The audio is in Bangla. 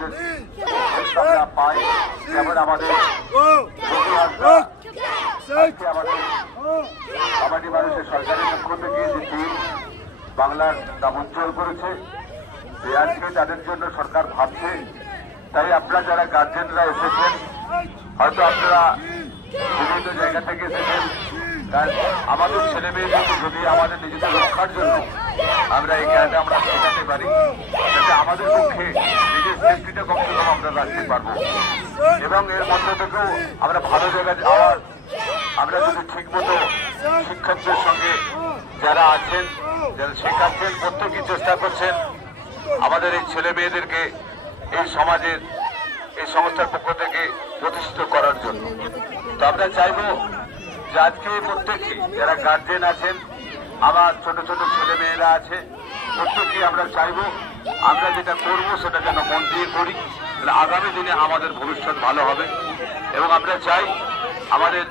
আমরা পাই, যেমন আমাদের আমাদের মানুষের সরকারের পক্ষ থেকে যে টিম বাংলার নাম উজ্জ্বল করেছে, আজকে তাদের জন্য সরকার ভাবছে। তাই আপনারা যারা গার্জেনরা এসেছেন, হয়তো আপনারা বিভিন্ন জায়গা থেকে এসেছেন, কারণ আমাদের ছেলে মেয়েদেরকে যদি আমাদের নিজেদের রক্ষার জন্য আমরা এই জ্ঞানটা আমরা শেখাতে পারি, যাতে আমাদের পক্ষে নিজের সেফটিটা কমসে কম আমরা রাখতে পারবো। এবং এর মধ্যে থেকেও আমরা ভালো জায়গায় যাওয়ার, আমরা যদি ঠিক মতো শিক্ষকদের সঙ্গে যারা আছেন, যারা শেখাচ্ছেন, প্রত্যেকেই চেষ্টা করছেন আমাদের এই ছেলে মেয়েদেরকে এই সমাজের এই সংস্থার পক্ষ থেকে প্রতিষ্ঠিত করার জন্য। তো আমরা চাইবো যে আজকে প্রত্যেকেই যারা গার্জেন আছেন, আমার ছোট ছোট ছেলে মেয়েরা আছে, প্রত্যেকেই আমরা চাইবো আমরা যেটা করবো সেটা যেন মন দিয়ে করি, তাহলে আগামী দিনে আমাদের ভবিষ্যৎ ভালো হবে। এবং আমরা চাই আমাদের